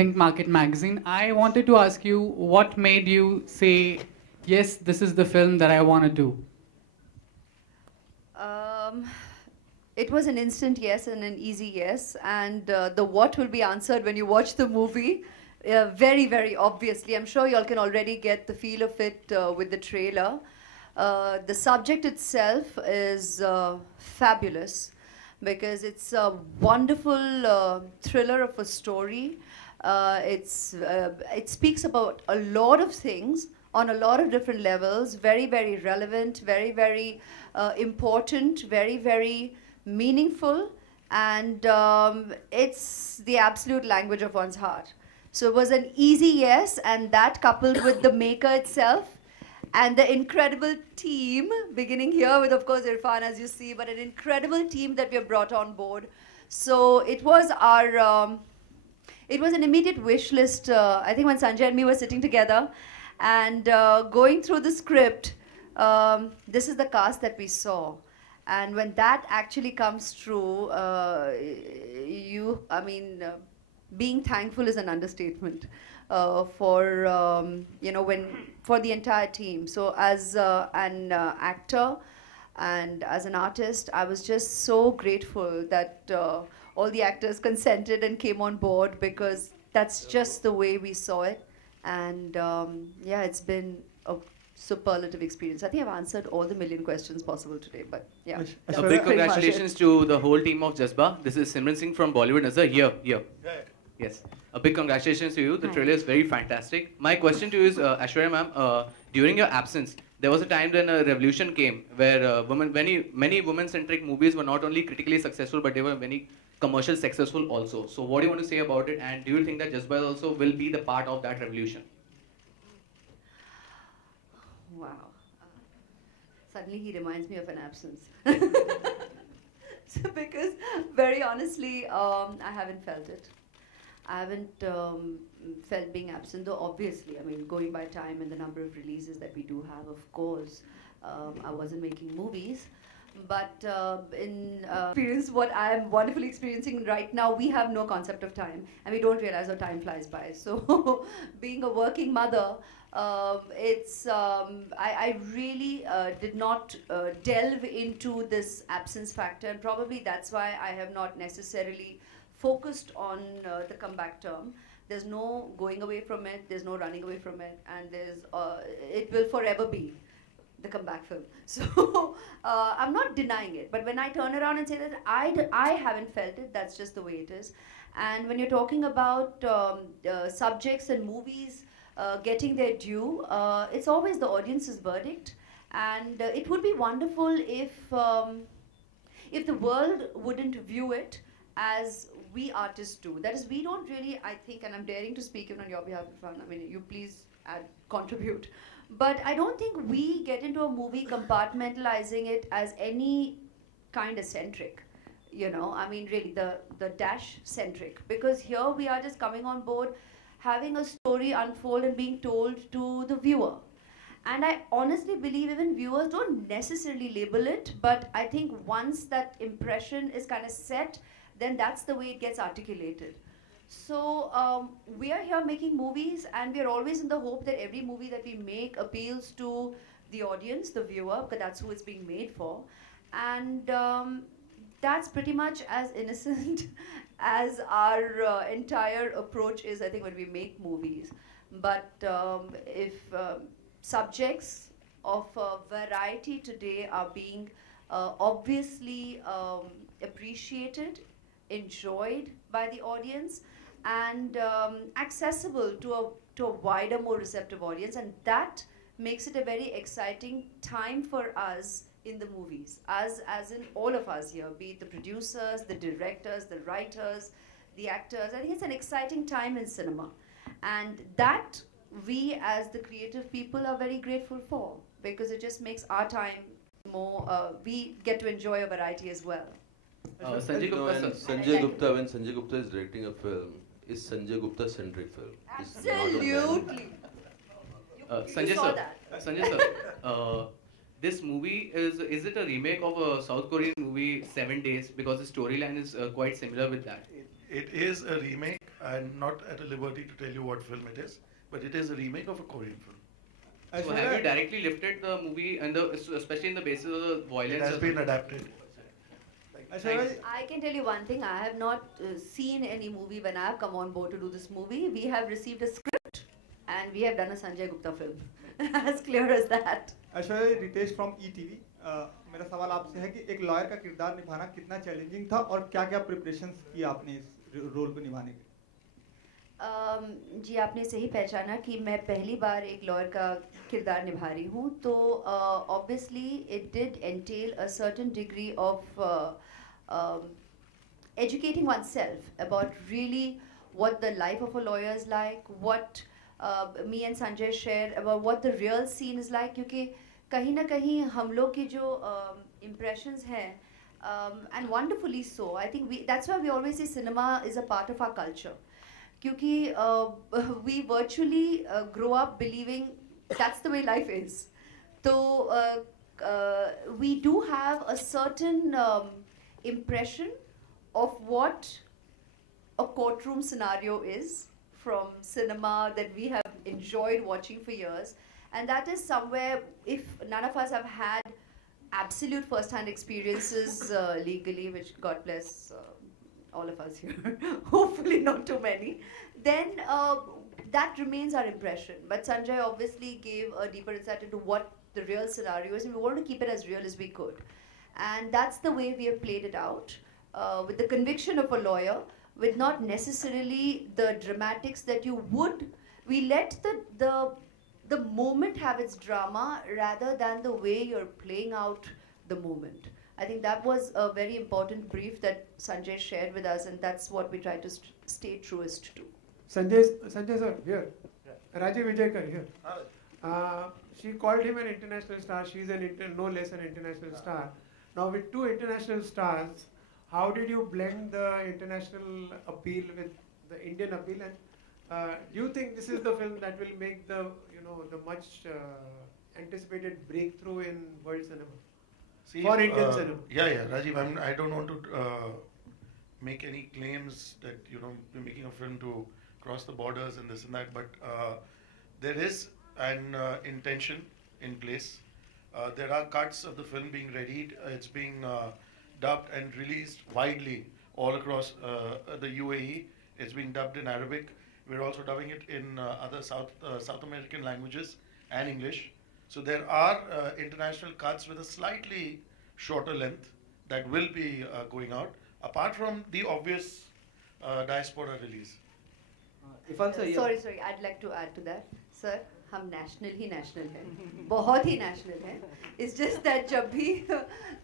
Think Market magazine. I wanted to ask you, what made you say, yes, this is the film that I want to do? It was an instant yes and an easy yes, and the what will be answered when you watch the movie. Very, very obviously. I'm sure you all can already get the feel of it with the trailer. The subject itself is fabulous because it's a wonderful thriller of a story. It speaks about a lot of things on a lot of different levels, very, very relevant, very, very important, very, very meaningful, and it's the absolute language of one's heart. So it was an easy yes, and that coupled with the maker itself and the incredible team, beginning here with, of course, Irrfan, as you see, but an incredible team that we have brought on board. So it was our, it was an immediate wish list. I think when Sanjay and me were sitting together and going through the script, this is the cast that we saw. And when that actually comes true, being thankful is an understatement for for the entire team. So as an actor and as an artist, I was just so grateful that all the actors consented and came on board, because that's just the way we saw it. And yeah, it's been a superlative experience. I think I've answered all the million questions possible today, but yeah. A big congratulations to the whole team of Jazbaa. This is Simran Singh from Bollywood Nazar. Here. Yes. A big congratulations to you. The trailer is very fantastic. My question to you is, Aishwarya ma'am, during your absence, there was a time when a revolution came where many women-centric movies were not only critically successful, but they were many commercial successful also. So what do you want to say about it? And do you think that Jazbaa also will be the part of that revolution? Wow. Suddenly he reminds me of an absence. So because, very honestly, I haven't felt it. I haven't felt being absent, though obviously, I mean, going by time and the number of releases that we do have, of course, I wasn't making movies. But in experience, what I am wonderfully experiencing right now, we have no concept of time, and we don't realize how time flies by. So being a working mother, I really did not delve into this absence factor, and probably that's why I have not necessarily focused on the comeback term. There's no going away from it, there's no running away from it, and it will forever be the comeback film. So I'm not denying it, but when I turn around and say that I haven't felt it, that's just the way it is. And when you're talking about subjects and movies getting their due, it's always the audience's verdict, and it would be wonderful if the world wouldn't view it as we artists do. That is, we don't really, I think, and I'm daring to speak even on your behalf, Irrfan, I mean, you please contribute. But I don't think we get into a movie compartmentalizing it as any kind of centric, you know, I mean, really the dash centric. Because here we are just coming on board, having a story unfold and being told to the viewer. And I honestly believe even viewers don't necessarily label it, but I think once that impression is kind of set, then that's the way it gets articulated. So we are here making movies, and we are always in the hope that every movie that we make appeals to the audience, the viewer, because that's who it's being made for. And that's pretty much as innocent as our entire approach is, I think, when we make movies. But if subjects of variety today are being obviously appreciated, enjoyed by the audience, and accessible to a wider, more receptive audience, and that makes it a very exciting time for us in the movies, as in all of us here, be it the producers, the directors, the writers, the actors. I think it's an exciting time in cinema, and that we as the creative people are very grateful for, because it just makes our time more, we get to enjoy a variety as well. Sanjay Gupta, when Sanjay Gupta is directing a film, is Sanjay Gupta centric film? Absolutely. Sanjay sir, this movie is it a remake of a South Korean movie 7 Days, because the storyline is quite similar with that? It is a remake. I'm not at a liberty to tell you what film it is, but it is a remake of a Korean film. So have you directly lifted the movie, and especially in the basis of the violence? It has been adapted. I can tell you one thing. I have not seen any movie when I have come on board to do this movie. We have received a script and we have done a Sanjay Gupta film. As clear as that. Aishwarya, Ritesh from ETV. मेरा सवाल आपसे है कि एक lawyer का किरदार निभाना कितना चैलेंजिंग था और क्या-क्या प्रिपरेशंस की आपने इस रोल को निभाने के? जी आपने सही पहचाना कि मैं पहली बार एक लॉयर का किरदार निभा रही हूँ तो obviously it did entail a certain degree of educating oneself about really what the life of a lawyer is like, what me and Sanjay share about what the real scene is like क्योंकि कहीं ना कहीं हम लोग की जो impressions हैं and wonderfully so I think that's why we always say cinema is a part of our culture क्योंकि we virtually grow up believing that's the way life is. So we do have a certain impression of what a courtroom scenario is from cinema that we have enjoyed watching for years, and that is somewhere if none of us have had absolute first-hand experiences legally, which God bless all of us here, hopefully not too many, then that remains our impression. But Sanjay obviously gave a deeper insight into what the real scenario is, and we wanted to keep it as real as we could. And that's the way we have played it out, with the conviction of a lawyer, with not necessarily the dramatics that you would. We let the moment have its drama rather than the way you're playing out the moment. I think that was a very important brief that Sanjay shared with us, and that's what we try to stay truest to. Sanjay sir, here. Rajiv Vijayakar, here. She called him an international star. She's no less an international star. Now with two international stars, how did you blend the international appeal with the Indian appeal? And do you think this is the film that will make the much anticipated breakthrough in world cinema? See, for Indian cinema. Yeah, Rajiv, I don't want to make any claims that we're making a film to cross the borders and this and that, but there is an intention in place. There are cuts of the film being readied. It's being dubbed and released widely all across the UAE. It's being dubbed in Arabic. We're also dubbing it in other South American languages and English. So there are international cuts with a slightly shorter length that will be going out, apart from the obvious diaspora release. Irfan sir, sorry, I'd like to add to that. Sir, हम national हैं, बहुत ही national हैं. It's just that जब भी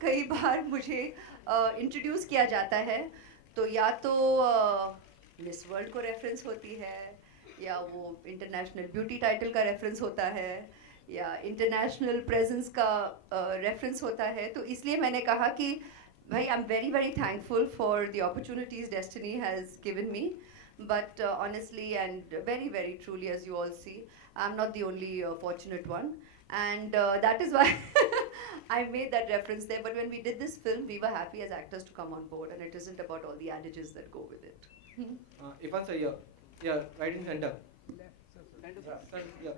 कई बार मुझे introduce किया जाता है, तो या तो Miss World को reference होती है, या वो international beauty title का reference होता है, या international presence का reference होता है. तो इसलिए मैंने कहा कि भाई I'm very very thankful for the opportunities destiny has given me. But honestly and very, very truly, as you all see, I'm not the only fortunate one. And that is why I made that reference there. But when we did this film, we were happy as actors to come on board. And it isn't about all the adages that go with it. Irfan sir, yeah, right in center. Sir, yeah.